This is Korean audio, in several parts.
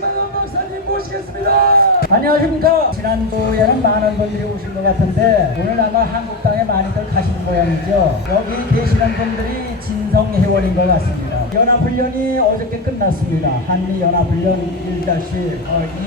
김한원 박사님 모시겠습니다. 안녕하십니까. 지난주에는 많은 분들이 오신 것 같은데 오늘 아마 한국당에 많이들 가신 모양이죠. 여기 계시는 분들이 진성회원인 것 같습니다. 연합훈련이 어저께 끝났습니다. 한미연합훈련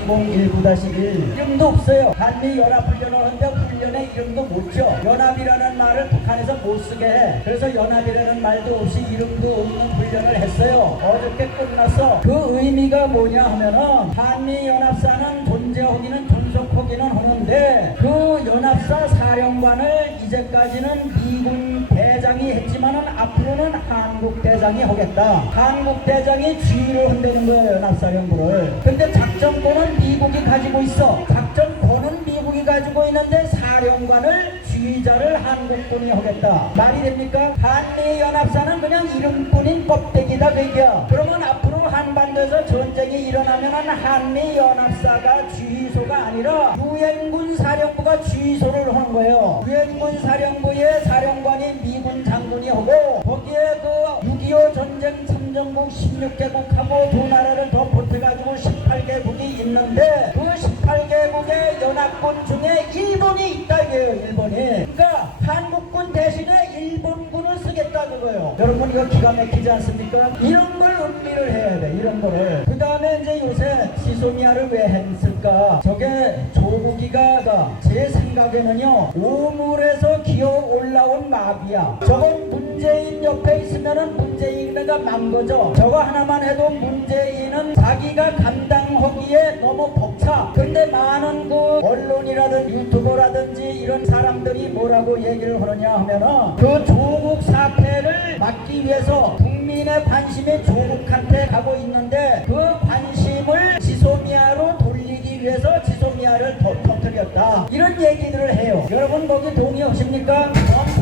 2019-1 이름도 없어요. 한미연합훈련을 하는데 훈련의 이름도 못 줘. 연합이라는 말을 북한에서 못 쓰게 해. 그래서 연합이라는 말도 없이 이름도 없는 훈련을 했어요. 어저께 끝나서 그 의미가 뭐냐 하면은 한미연합사는 존재하기는 존속하기는 하는데 그 연합사 사령관을 이제까지는 미군 대장이 했지만은 앞으로는 한국 대장이 하겠다. 한국 대장이 지휘를 한다는 거예요. 연합사령부를. 근데 작전권은 미국이 가지고 있어. 작전권은 미국이 가지고 있는데 사령관을 지휘자를 한국군이 하겠다. 말이 됩니까? 한미연합사는 그냥 이름뿐인 껍데기다 그게야. 그러면 앞으로 한반도에서 전쟁이 일어나면은 한미연합사가 지휘소가 아니라 유엔군 사령부가 지휘소를 하는 거예요. 유엔군 사령부의 사령관이 미군 장군이 하고 거기에 그 6.25 전쟁 참전국 16개국하고 두 나라를 더 보태가지고 18개국이 있는데 그 18개국의 연합군 중에 일본이 있다 이게요. 일본이. 그러니까 한국군 대신에 일본군을 쓰겠다 그거예요. 여러분 이거 기가 막히지 않습니까? 이런 걸 음미를 해야 돼. 이런 거를. 그 다음에 이제 요새 지소미아를 왜 했을까? 저게 조국이가 제 생각에는요 우물에서 기어 올라온 마비야. 저건 문재인 옆에 있으면은 문재인이가 망거죠. 저거 하나만 해도 문재인은 자기가 감당하기에 너무 벅차. 근데 많은 그 언론이라든지 유튜버라든지 이런 사람들이 뭐라고 얘기를 하느냐 하면은 그 조국 사태를 막기 위해서 국민의 관심이 조국한테 가고 있는데 그 관심을 지소미아로 돌리기 위해서 지소미아를 터뜨렸다. 이런 얘기들을 해요. 여러분 거기 동의하십니까?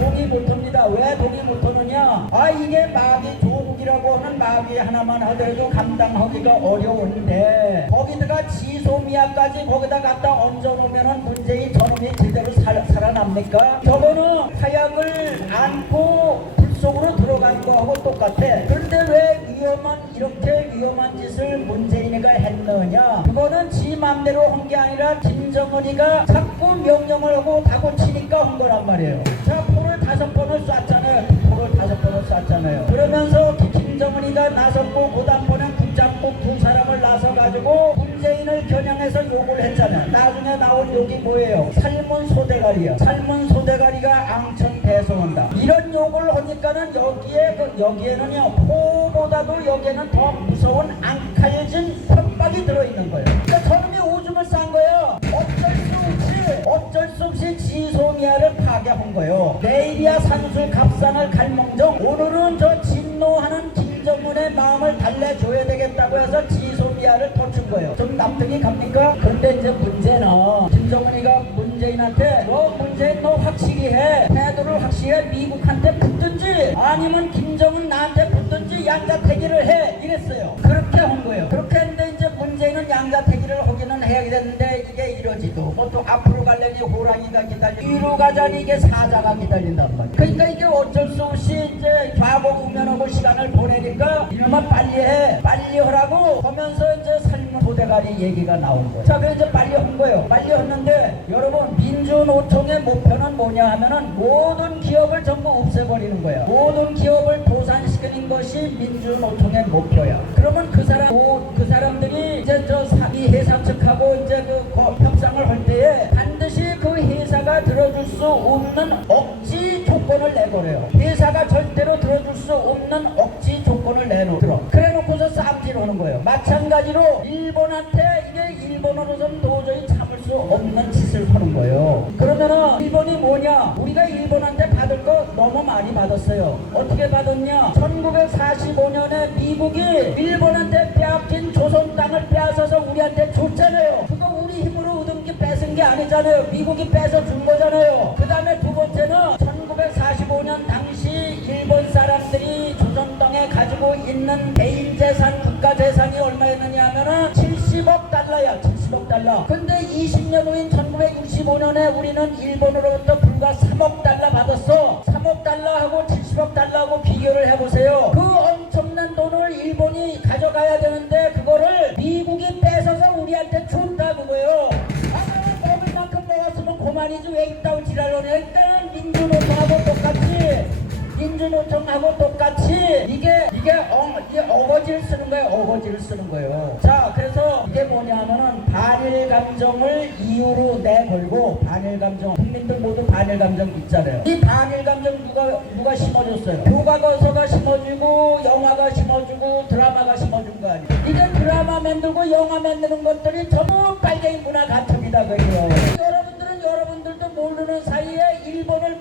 동의 못합니다. 왜 동의 못하느냐? 이게 마비 조국이라고 하는 마비 하나만 하더라도 감당하기가 어려운데 거기다가 지소미아까지 거기다 갖다 얹어놓으면은 문재인 저놈이 제대로 살아납니까? 저거는 화약을 안고 속으로 들어간 거하고 똑같아. 그런데 왜 이렇게 위험한 짓을 문재인이가 했느냐? 그거는 지 맘대로 한 게 아니라 김정은이가 자꾸 명령을 하고 다고 치니까 한 거란 말이에요. 자, 포를 5번을 쐈잖아요. 포를 5번을 쐈잖아요. 그러면서 김정은이가 나섰고 그 다음번엔 국장국 두 사람을 나서가지고 문재인을 겨냥해서 욕을 했잖아요. 나중에 나온 욕이 뭐예요? 삶은 소대가리야. 삶은 소대가리가 앙천 배송한다. 이런 욕을 하니까는 여기에는요 포보다도 여기에는 더 무서운 앙칼진 협박이 들어있는 거예요. 그러니까 저놈이 오줌을 싼 거예요. 어쩔 수 없이 지소미아를 파괴한 거예요. 내일이야 산수 갑산을 갈몽정. 오늘은 저 진노하는 김정은의 마음을 달래줘야 되겠다고 해서 지소미아를 터춘 거예요. 좀 납득이 갑니까? 그런데 이제 문제는 김정은이가 문재인한테 문재인 너 확실히 해. 태도를 확실히 해. 미국한테 붙든지 아니면 김정은 나한테 붙든지 양자택일을 해. 이랬어요. 그렇게 한 거예요. 그렇게 했는데 이제 문재인은 양자택일을 하기는 해야 되는데 이게 이러지도 또 앞으로 가려니 호랑이가 기다리고 뒤로 가자니 이게 사자가 기다린단 말이에요. 그러니까 이게 어쩔 수 없이 이제 좌고 우면하고 시간을 보내니까 이놈아 빨리 해. 빨리 하라고 하면서 이제 삶은 소대가리 얘기가 나온 거예요. 자, 그래서 이제 빨리 한 거예요. 빨리 했는데 여러분 민주노총의 목표는 뭐냐 하면은 모든 기업을 전부 없애버리는 거예요. 모든 기업을 도산시키는 것이 민주노총의 목표야. 그러면 그 사람들이 이제 이 회사 측하고 이제 그 협상을 할 때에 반드시 그 회사가 들어줄 수 없는 억지 조건을 내버려요. 회사가 절대로 들어줄 수 없는 억지 조건을 내놓더라. 그래놓고서 쌈질하는 거예요. 마찬가지로 일본한테 이게 일본으로서는 도저히 참을 수 없는 짓을 하는 거예요. 그러면은 일본이 뭐냐? 우리가 일본한테 받을 거 너무 많이 받았어요. 어떻게 받았냐? 1945년에 미국이 일본한테 빼앗긴 조선 땅을 빼앗아서 우리한테 줬잖아요. 그거 우리 힘으로 얻은 게 뺏은 게 아니잖아요. 미국이 뺏어 준 거잖아요. 그 다음에 두 번째는 1945년 당시 일본 사람들이 조선 땅에 가지고 있는 개인재산, 국가재산이 얼마였느냐 하면은 70억 달러야. 70억 달러. 근데 20년 후인 1965년에 우리는 일본으로부터 불과 3억 달러 받았어. 3억 달러하고 70억 달러하고 비교를 해보세요. 그 엄청난 돈을 일본이 가져가야 되는데 그거를 미국이 뺏어 우리한테 줬다 그거요. 아, 먹을 만큼 먹었으면 그만이지 왜 있다고 지랄을 해. 일단 민주노총하고 똑같이 민주노총하고 똑같이 이게 어거지를 쓰는 거예요. 어거지를 쓰는 거예요. 자, 그래서 이게 뭐냐면은 반일 감정을 이유로 내걸고, 반일 감정, 국민들 모두 반일 감정 있잖아요. 이 반일 감정 누가 심어줬어요? 교과서가 심어주고, 영화가 심어주고, 드라마가 심어준 거 아니에요? 이게 드라마 만들고 영화 만드는 것들이 전부 빨갱이 문화 가축이다 그래요. 여러분들도 모르는 사이에 일본을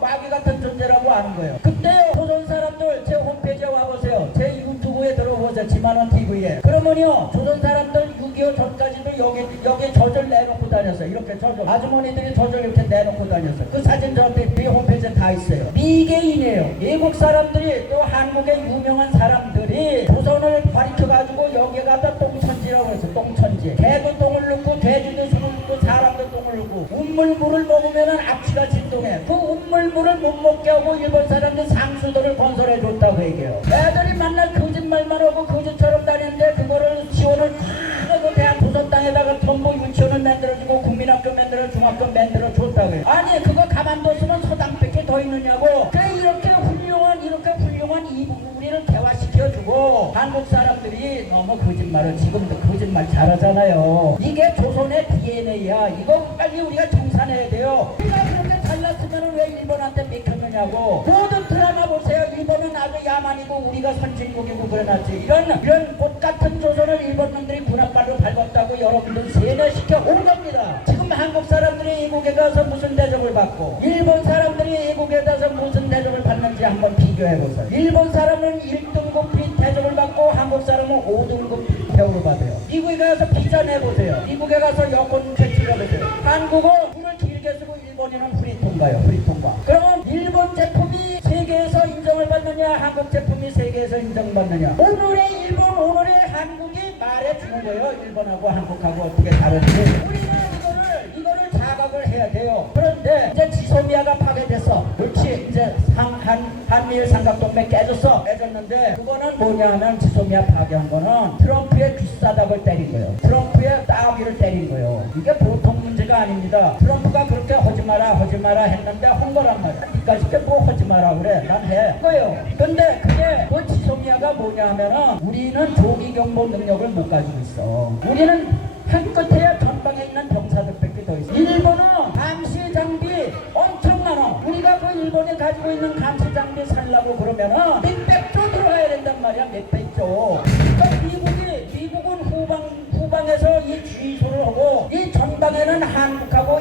마귀 같은 존재라고 아는 거예요. 그때요, 조선 사람들 제 홈페이지에 와보세요. 제 유튜브에 들어보세요. 지만원 TV에. 그러면요, 조선 사람들 6.25 전까지도 여기 젖을 내놓고 다녔어요. 이렇게 젖을. 아주머니들이 젖을 이렇게 내놓고 다녔어요. 그 사진 저한테 제 홈페이지에 다 있어요. 미개인이에요. 외국 사람들이 또 한국의 유명한 사람들이 조선을 가리켜가지고 여기에 갖다 똥천지라고 해서 똥천지. 개도 똥을 넣고 돼지도 술을 넣고 사람도 똥을 넣고 운물물을 먹으면은 악취가 진동해. 그 운물물을 못 먹게 하고 일본 사람들 상수도를 건설해 줬다고 얘기해요. 애들이 맨날 거짓말만 하고 거짓처럼 다니는데 그거를 지원을 하고 대한 조선 땅에다가 전부 유치원을 만들어주고 국민학교 만들어 중학교 만들어 줬다고 해요. 아니 그거 가만뒀으면 서당밖에 더 있느냐고. 이렇게 훌륭한 우리를 개화시켜주고 한국 사람들이 너무 거짓말을 지금도 거짓말 잘하잖아요. 이게 조선의 DNA야. 이거 빨리 우리가 청산해야 돼요. 우리가 그렇게 잘났으면 왜 일본한테 맥혔느냐고. 모든 드라마 보세요. 일본은 아주 야만이고 우리가 선진국이고 그래놨지. 이런 꽃같은 조선을 일본놈들이 군합발로 밟았다고 여러분들 세뇌시켜 온 겁니다. 지금 한국 사람들이 이국에 가서 무슨 대접을 받고 일본 사람들이 이국에 가서 무슨 대접을 받는지 한번 비교해보세요. 일본 사람은 1등급 대접을 받고 한국 사람은 5등급 대우를 받아요. 미국에 가서 비자 내보세요. 미국에 가서 여권 제출해보세요. 한국은 줄을 길게 쓰고 일본인은 프리통과요. 프리통과. 그러면 일본 제품이 세계에서 인정을 받느냐, 한국 제품이 세계에서 인정받느냐. 오늘의 일본, 오늘의 한국이 말해주는 거예요. 일본하고 한국하고 어떻게 다른지. 우리는 이거를 자각을 해야 돼요. 그런데 이제 지소미아가 파괴됐어. 그렇지. 이제 한미일 삼각동맹 깨졌는데 그거는 뭐냐면 지소미아 파괴한 거는 트럼프의 귓사닥을 때린 거예요. 트럼프의 따위를 때린 거예요. 이게 보통 문제가 아닙니다. 트럼프가 그렇게 하지 마라 했는데 한 거란 말이야. 니까짓게 뭐 하지 마라 그래. 난 해. 그거예요. 근데 그게 그 지소미아가 뭐냐면은 우리는 조기경보 능력을 못 가지고 있어. 우리는 한 끝에 전방에 있는 병사들밖에 더 있어. 일본은 감시 장비 엄청 많아. 우리가 그 일본이 가지고 있는 감시 장비 살려고 그러면은 몇백 조 들어가야 된단 말이야. 몇백 조. 그러니까 미국은 후방에서 이 주의소를 하고 이 전방에는 한국하고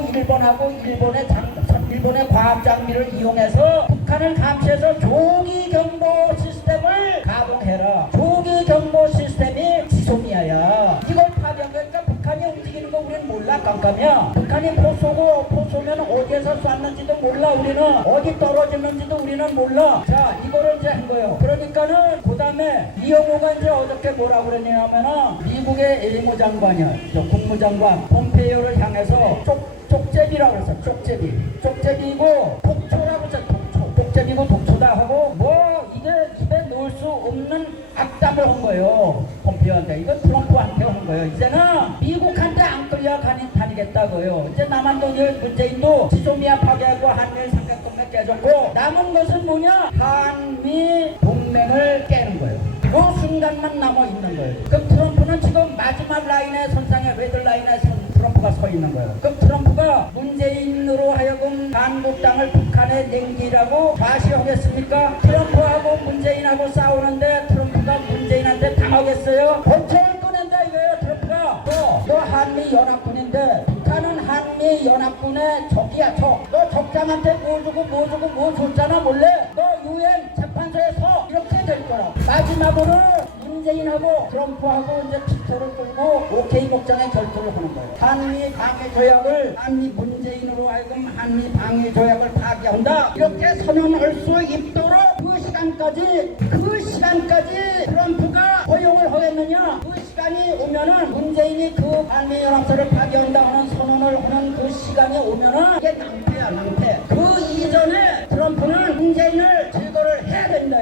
일본의 과학 장비를 이용해서 북한을 감시해서 조기 경보 시스템을 가동해라. 조기 경보 시스템이 지소미아야. 이걸 파괴하니까 북한이 움직이는 거 우리는 몰라. 깜깜이야. 북한이 포쏘면 어디에서 쐈는지도 몰라. 우리는 어디 떨어지는지도 우리는 몰라. 자, 이거를 이제 한 거예요. 그러니까는 그 다음에 이영호가 이제 어저께 뭐라고 그랬냐면은 미국의 외무장관이야. 국무장관 폼페이오를 향해서 쪽제비라고 그랬어. 쪽제비고 독초라고 했어. 쪽제비고 독초다 하고 뭐 이게 입에 넣을 수 없는 악담을 한 거예요. 폼페이오한테. 이건 트럼프한테 한 거예요. 이제는 미국한테 안 끌려 다니겠다고요. 이제 남한도 문재인도 지소미아 파괴하고 한미일 삼각동맹 깨졌고 남은 것은 뭐냐? 한미 동맹을 깨는 거예요. 그 순간만 남아 있는 거예요. 그럼 트럼프는 지금 마지막 라인에 선상에 레드라인에 트럼프가 서 있는 거예요. 그럼 트럼프가 문재인으로 하여금 한국땅을 북한에 냉기라고 과시하겠습니까? 트럼프하고 문재인하고 싸우는데 트럼프가 문재인한테 당하겠어요? 권총을 꺼낸다 이거예요. 트럼프가 너 한미연합군인데 북한은 한미연합군의 적이야. 너 적장한테 뭐 줬잖아 몰래. 너 UN 재판소에 서. 이렇게 될 거라. 마지막으로 문재인하고 트럼프하고 이제 피토를 끌고 오케이 목장에 결투를 하는 거예요. 한미 방해 조약을 문재인으로 하여금 한미 방해 조약을 파기한다. 이렇게 선언할 수 있도록 그 시간까지 트럼프가 허용을 하겠느냐? 그 시간이 오면은 문재인이 그 한미연합서를 파기한다 하는 선언을 하는 그 시간이 오면은 이게 낭패야. 낭패. 그 이전에 트럼프는 문재인을